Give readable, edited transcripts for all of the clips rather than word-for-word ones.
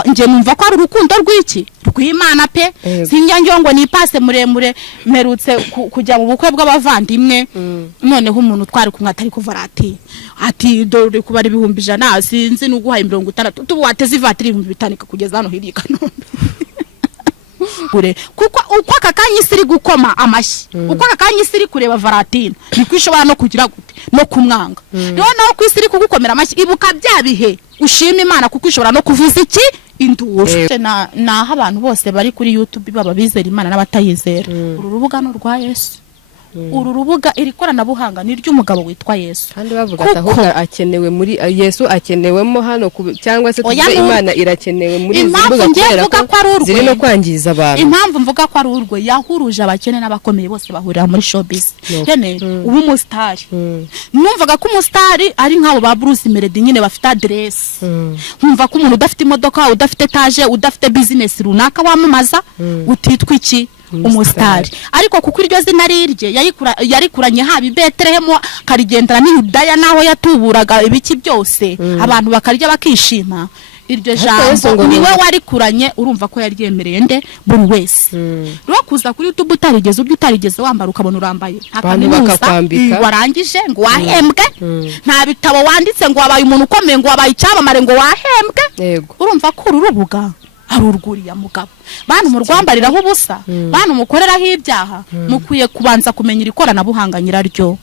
urumva nje numva ko ari urukundo rw'iki rw'Imana pe sinjya ngo ni passe muremure merutse kujya mu bukwe bw'abavandimwe noneho umuntu twari kumwe atari kuva ati dore kubara 100 sinzi nuguhaye 60 tubu wateze ivatiri 500 kugeza hano hirya Kanombe kuko uko akakanyi siri gukoma amashyi uko akakanyi siri kureba Valentina nikwishobora no kugira gute no kumwanga naho kwisiri kugukomera amashyi ibuka byabihe ushima Imana kuko ishobora no kuvuza iki induru na abantu bose bari kuri YouTube baba bizera Imana n'abatayizera uru rubuga no rwa Yesu uru rubuga iri koranabuhanga ni ry'umugabo witwa Yesu kandi bavuga ahubwo akenewe muri Yesu akenewemo hano cyangwa se Imana irakenewe muri izi mbuga kubera ziri no kwangiza abantu impamvu mvuga ko ari urwo yahuruje abakene n'abakomeye bose bahurira muri showbiz hene ubu umusitari numvaga ko umusitari ari nk'abo ba Bruce Melody nyine bafite address nkumva ko umuntu udafite imodoka udafite etage udafite business runaka wamamaza utitwa iki umusitari ariko kuko iryo zina rirye yarikuranye habi Betlehemu karigendera n'Yudaya naho yatuburaga ibiki byose abantu bakarya bakishima iryo jambo niwe warikuranye urumva ko yaryemereye nde buri wese ro kuza kuri YouTube utarigeze wambara ukabona urambaye warangije ngo wahembwe nta bitabo wanditse ngo wabaye umuntu ukomeye ngo wabaye icyamamare ngo wahembwe urumva ko urubuga arurguriya mugabo bantu mu rwambariraho ubusa bantu mukoreraho ibyaha mukwiye kubanza kumenya irikorana buhanga nyiraryo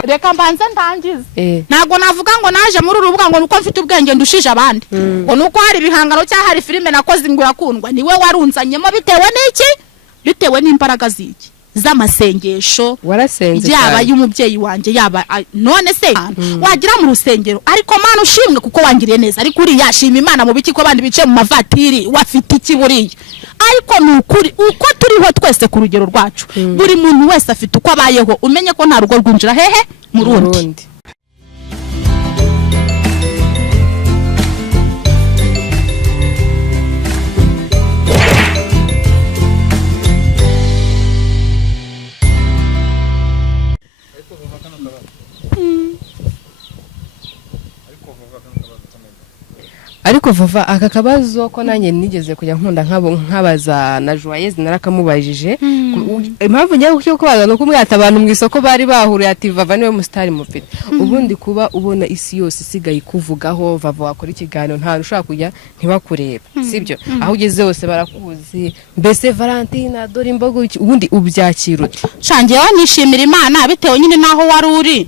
reka mbanze ndangize nago navuga ngo naje muri urubuga ngo nuko mfite ubwenge ndushije abandi ngo nuko hari bihangano cya hari filime nakoze ngo yakundwa niwe warunzanyemo bitewe n'imbaraga ziki z'amasengesho warasenze yaba y'umubyeyi wanje yaba none se wagira mu rusengero ariko Mana ushimwe kuko wangiriye neza ariko uri yashima Imana mu biki ko bandi bice mu mavatiri wafite iki buriye ariko nukuri uko turiho twese ku rugero rwacu buri muntu wese afite uko abayeho umenye ko nta rugo rwinjira hehe mu rundi ariko Vava aka kabazo ko nanjye nigeze kujya nkunda nkabaza na Joyeuse narakamubajije impamvu njye cyo kubaza no kumwata abantu mu isoko bari bahuriye ati Vava niwe mustari mufite ubundi kuba ubona isi yose isigaye kuvugaho Vava wakora ikiganiro nta rushaka kujya ntibakureba sibyo aho ugeze hose barakuzi mbese Valentina dore imbogo ubundi ubyakira shangewe nishimira Imana bitewe nyine naho wari uri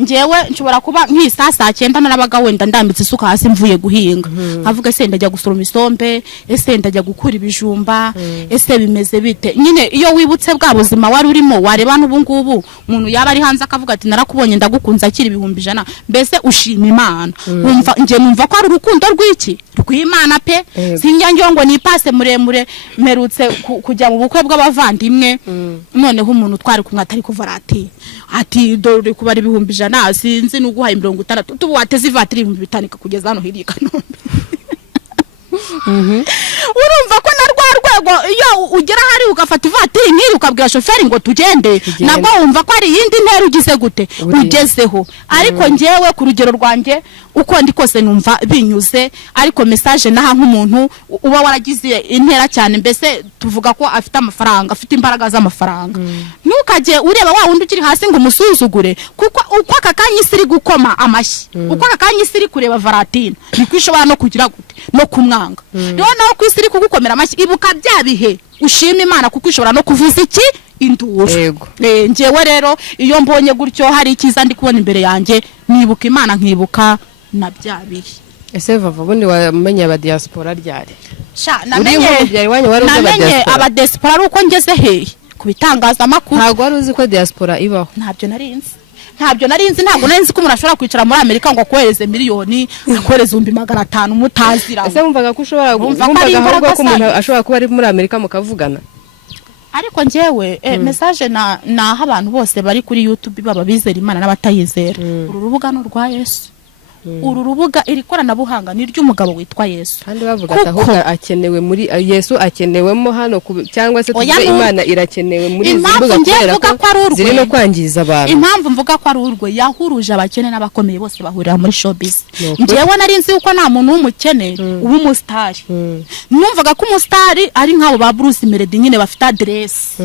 ngewe nshobora kuba nk'isasa 9 narabaga wenda ndambitse isuka hasi mvuye guhinga avuga se ndajya gusoroma isombe ese ndajya gukura ibijumba ese bimeze bite nyine iyo wibutse bwa buzima wari urimo wareba n'ubu ngubu umuntu yaba ari hanze akavuga ati narakubonye ndagukunza akiri 100 mbese ushima Imana wumva nje numva ko ari urukundo rw'iki rw'Imana pe sinjya ngo ni passe muremure merutse kujya mu bukwe bw'abavandimwe noneho umuntu twari kumwe atari kuva ati dore kubara 100 sinzi nuguhaye 60 tubu wateze ivatiri 500 kugeza hano hirya Kanombe urumva ko na rwego iyo ugera hari ugafata ivatiri nkiri ukabwira chauffeur ngo tugende nabwo wumva ko ari yindi ntera ugize gute ugezeho ariko ngewe ku rugero rwanjye uko ndi kose numva binyuze ariko message naha nk'umuntu uba waragize intera cyane mbese tuvuga ko afite amafaranga afite imbaraga z'amafaranga ntukaje ureba wa wundi ukiri hasi ngo umusuzugure kuko uko akakanyi siri gukoma amashyi uko akakanyi siri kureba Valentina nikwishobora no kugira gute no kumwanga naho kwisiri kugukomera amashyi ibuka byabihe ushima Imana kuko ishobora no kuvuza iki induru ngewe rero iyo mbonye gutyo hari ikiza ndi kubona imbere yanjye nibuka Imana nkibuka na byabihe ese Vava bundi wamenye aba diaspora ryari namenye aba diaspora ari uko ngeze hehe kubitangaza amakuru ntago wari uzi ko diaspora ibaho ntabyo narinzi ntabwo narinzi ko umuntu ashobora kwicara muri Amerika ngo akohereze miliyoni akohereze 500 mutazira ese wumvaga ko ushobora wumvaga ko umuntu ashobora kuba ari muri Amerika mukavugana ariko ngewe message na abantu bose bari kuri YouTube baba bizera Imana n'abatayizera uru rubuga no rwa Yesu uru rubuga iri koranabuhanga ni ry'umugabo witwa Yesu kandi bavuga ati ahubwo akenewe muri Yesu akenewemo hano cyangwa se tuvuge Imana irakenewe muri izi mbuga kubera ko ziri no kwangiza abantu. Impamvu mvuga ko ari urwe yahuruje abakene n'abakomeye bose bahurira muri showbiz. Njyewe nari nzi uko nta muntu w'umukene uba umusitari. Numvaga ko umusitari ari nk'abo ba Bruce Melody nyine bafite adresse.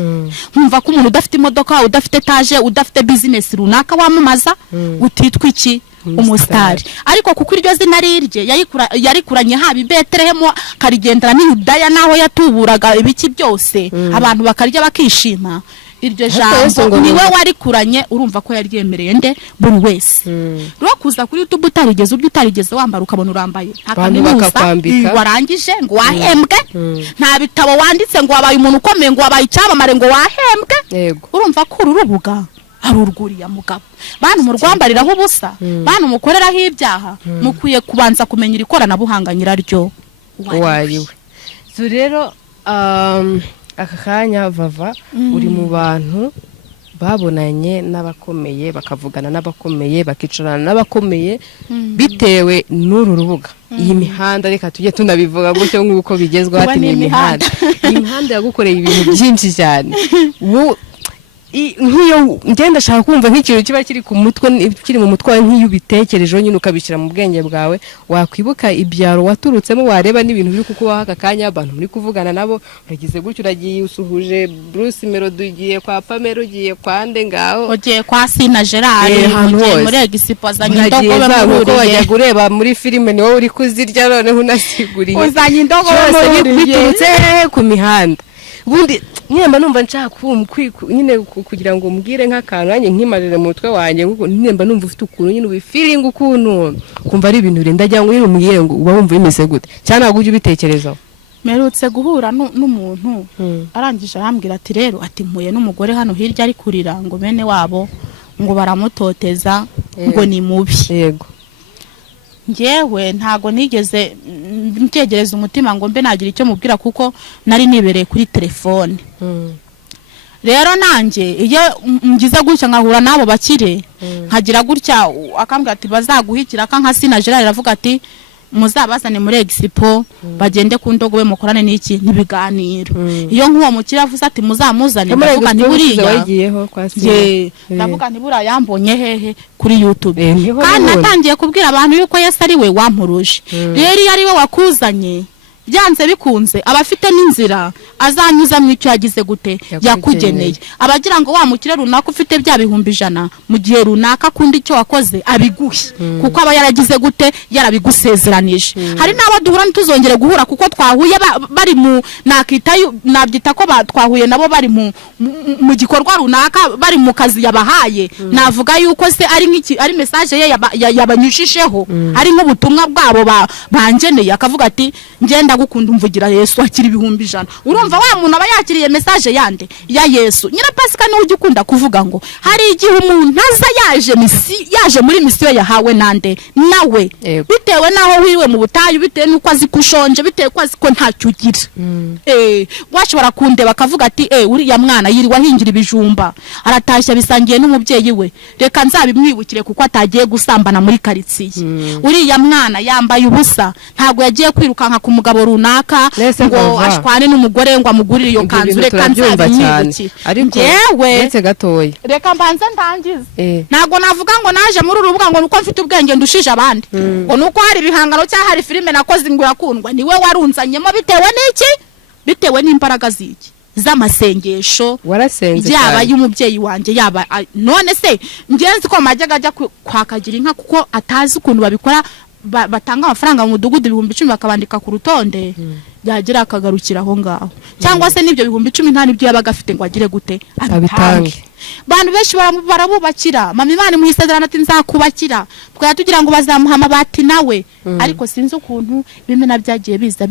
Nkumva ko umuntu udafite imodoka, udafite etage, udafite business runaka wamamaza utitwa iki umusitari. Ariko kuko iryo zina rirye yarikuranye haba i Betelehemu karigendera ni Yudaya naho yatuburaga ibiki byose abantu bakarya bakishima. Iryo jambo niwe warikuranye urumva ko yaryemereye nde buri wese. Ro kuza kuri YouTube utarigeze wambara ukabona urambaye ntakaminuza warangije ngo wahembwe nta bitabo wanditse ngo wabaye umuntu ukomeye ngo wabaye icyamamare ngo wahembwe. Urumva ko urubuga arurguriya mugabo bantu mu rwambariraho ubusa bantu mukoreraho ibyaha mukwiye kubanza kumenya irikoranabuhanga nyiraryo wariwe. So rero aka kanya Vava uri mu bantu babonanye n'abakomeye bakavugana n'abakomeye bakicarana n'abakomeye bitewe n'uru rubuga. Iyi mihanda reka tujye tunabivuga gutyo nk'uko bigezweho ati ni imihanda. Iyi mihanda yagukoreye ibintu byinshi cyane. Nk'iyo ngenda shaka kumva nk'ikintu kiba kiri ku mutwe kiri mu mutwe nk'iyo ubitekerejeho nyine ukabishyira mu bwenge bwawe wakwibuka ibyaro waturutsemo wareba n'ibintu biri kukubaho aka kanya abantu muri kuvugana nabo uragize gutyo uragiye usuhuje Bruce Melody ugiye kwa Pamela ugiye kwa nde ngaho ugiye kwa Sina Gerard ugiye muri Egisipozanye indogobe muri wajya kureba muri filime ni wowe uri kuzirya none unasiguriye uzanye indogobe biturutse ku mihanda. Ubundi nyemba numva nshaka nyine kugira ngo mbwire nk'akantu nanjye nkimarire mu mutwe wanjye kuko nyemba numva ufite ukuntu nyine ubifiringa ukuntu kumva ari ibintu renda jya ngo umbwire ngo uba wumva bimeze gute cyane ntabwo ujye ubitekerezaho. Merutse guhura n'umuntu arangije arambwira ati rero ati mpuye n'umugore hano hirya ari kurira ngo bene wabo ngo baramutoteza ngo ni mubi. Yego Ngewe ntago nigeze mtegereza umutima ngo mbe nagira icyo mubwira kuko nari nibereye kuri telefone. Rero nanjye iyo ngize gutya nkahura nabo bakire nkagira gutya akambwira ati bazaguhikira nka Sina Gerard aravuga ati muzabazane muri Expo bagende ku ndogobe mukorane n'iki nibiganiro. Iyo nk'uwo mukira avuze ati muzamuzane ndavuga nti buriya wagiyeho kwa Sina ndavuga nti buriya yambonye hehe kuri YouTube kandi natangiye kubwira abantu yuko Yesu ari we wampuruje. Rero iyo ari we wakuzanye byanze bikunze abafite n'inzira azanyuza mu icyo yagize gute yakugeneye. Abagira ngo wa mukire runaka ufite bya bihumbi 100 mu gihe runaka kundi icyo wakoze abiguhe kuko aba yaragize gute yarabigusezeranije. Hari n'abo duhura ntuzongere guhura kuko twahuye bari mu nabyita ko twahuye nabo bari mu gikorwa runaka bari mu kazi yabahaye. Navuga yuko se ari nk'iki ari message ye yabanyushisheho ari nk'ubutumwa bwabo bangeneye akavuga ati ngenda gukunda umvugira Yesu akiri ibihumbi 100. Urumva wa muntu aba yakiriye message yande ya Yesu. Nyina Pasika ni ugikunda kuvuga ngo hari igihe umuntu aza yaje muri misiyo yahawe nande nawe bitewe naho wiwe mu butayu bitewe nuko azi kushonje bitewe ko azi ko ntacyo ugira. Washobora kunde bakavuga ati uriya mwana yiri wahingira ibijumba aratashya bisangiye n'umubyeyi we reka nzabimwibukire kuko atagiye gusambana muri karitsiye. Uriya mwana yambaye ubusa ntago yagiye kwirukanka ku mugabo runaka ngo ashwane n'umugore ngo amugurire iyo kanzu reka nzabimwibukire. Ngewe ndetse gatoya reka mbanze ndangize ntago navuga ngo naje muri urubuga ngo nuko mfite ubwenge ndushije abandi ngo nuko hari ibihangano cyangwa hari filime nakoze ngo yakundwa niwe warunzanyemo bitewe n'iki bitewe n'imbaraga z'iki z'amasengesho warasenze yaba y'umubyeyi wanje yaba none se ngenzi ko majyaga ajya kwakagira inka kuko atazi ukuntu babikora batanga amafaranga mu mudugudu 10,000 bakabandika ku rutonde yagira akagarukira aho ngaho cyangwa se n'ibyo 10,000 nta nibyo yabaga afite ngo agire gute abitange. Bantu benshi barabubakira mama Imana muhisezerana ati nzakubakira twaya tugira ngo bazamuha amabati nawe ariko sinzi ukuntu bimena byagiye biza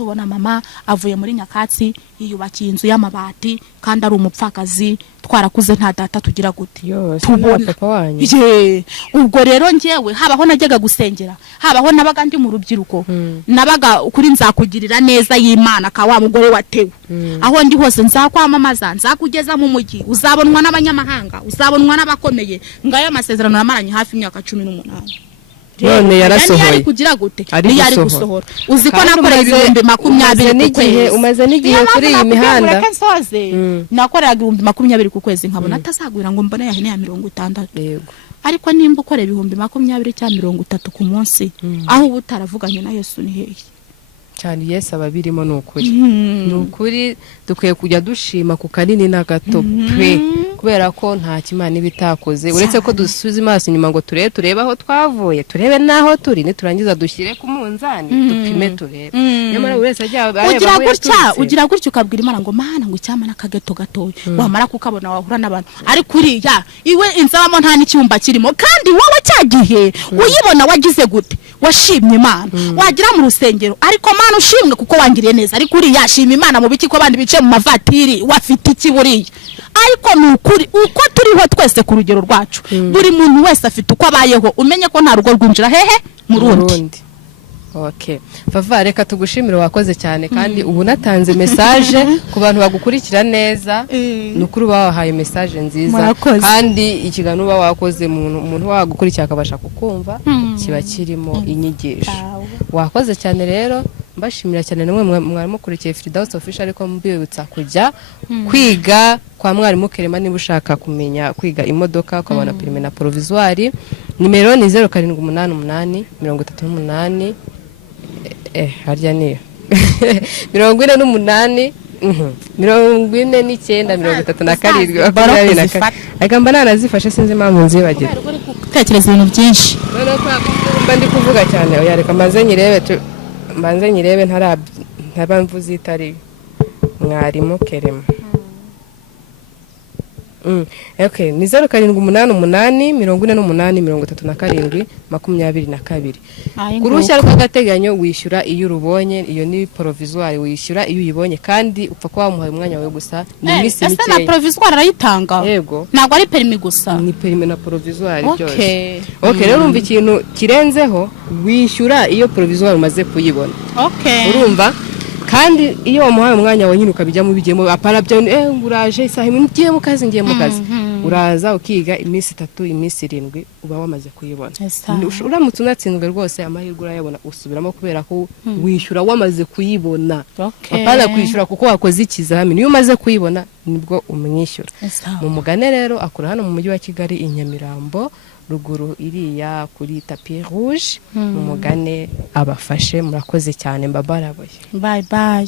tubona mama avuye muri Nyakatsi yiyubakiye inzu y'amabati kandi ari umupfakazi twarakuze nta data tugira gute tubona papa wanyu ubwo rero njyewe habaho najyaga gusengera habaho nabaga ndi mu rubyiruko nabaga kuri nzakugirira neza y'Imana ka wa mugore watewe aho ndi hose nzakwamamaza nzakugeza mu mujyi uzabonwa n'abanyamahanga uzabonwa n'abakomeye ngayo amasezerano yamaranye hafi imyaka 18 none yarasohoye yari kugira gute yari gusohora uzi ko nakorera 2020 umaze n'igihe kuri iyi mihanda nakorera 2020 ku kwezi nkabona atazagwira ngo mbone yahene ya 60 yego ariko nimba ukorera 2020 cyangwa 30 ku munsi aho ubutaravuganye na Yesu ni hehe cyane Yesu ababirimo nukuri dukwiye kujya dushima ku kanini na gato pre kubera ko nta kimana ibitakoze uretse ko dusubiza amaso inyuma ngo turebe aho twavuye turebe naho turi niturangiza dushyire ku munzani dupime turebe nyamara uretse ajya ugira gutya ukabwira Imana ngo mana ngo icyamana kagato gatoya wamara kukabona wahura n'abantu ari kuriya iwe inzabamo nta n'icyumba kirimo kandi wowe cyagihe uyibona wagize gute washimye Imana wagira mu rusengero ariko Mana ushimwe kuko wangiriye neza ariko uri yashima Imana mu biki ko abandi bice mu mavatiri wafite iki buriya ariko nukuri uko turiho twese ku rugero rwacu buri muntu wese afite uko abayeho umenye ko nta rugo rwinjira hehe mu rundi Okay. Vava reka tugushimire wakoze cyane kandi ubu natanze message ku bantu bagukurikira neza nukuri bahaye message nziza kandi ikiganiro wakoze umuntu wagukurikira akabasha kukumva kiba kirimo inyigisho wakoze cyane rero mbashimira cyane namwe mwarimu kurikiye Firdaus Official ariko mbibutsa kujya kwiga kwa mwarimu Kerema niba ushaka kumenya kwiga imodoka ukabona permis na provisoire nimero ni 0788 38 harya niyo 48 49 agamba narazifashe sinzi impamvu nzibagira gutekereza ibintu byinshi none kwa ndi kuvuga cyane oya reka mbanze nyirebe ntarabamvuze itari mwarimu Kerema Okay, ni 0788 Kurushya rw'agateganyo wishyura iyo urubonye iyo ni provisoire wishyura iyo uyibonye kandi upfa kwa wamuhaye umwanya wawe gusa ni misi mike. Ese na provisoire arayitanga? Yego. Ntabwo ari permis gusa. Ni permis na provisoire byose. Okay, rero urumva ikintu kirenzeho wishyura iyo provisoire umaze kuyibona. Okay. Urumva? Kandi iyo wamuhaye umwanya wawe nyine ukabijyamo bijyemo apara byo uraje isaha imwe ngiye mu kazi uraza ukiga iminsi 3 iminsi 7 uba wamaze kuyibona uramutse unatsinzwe rwose amahirwe urayabona usubiramo kubera ko wishyura wamaze kuyibona apana kwishyura kuko wakoze ikizamini iyo umaze kuyibona nibwo umwishyura mu mugane rero akora hano mu mujyi wa Kigali Inyamirambo ruguru iriya kuri tapis rouge mu mugane abafashe murakoze cyane mbabaraboye bye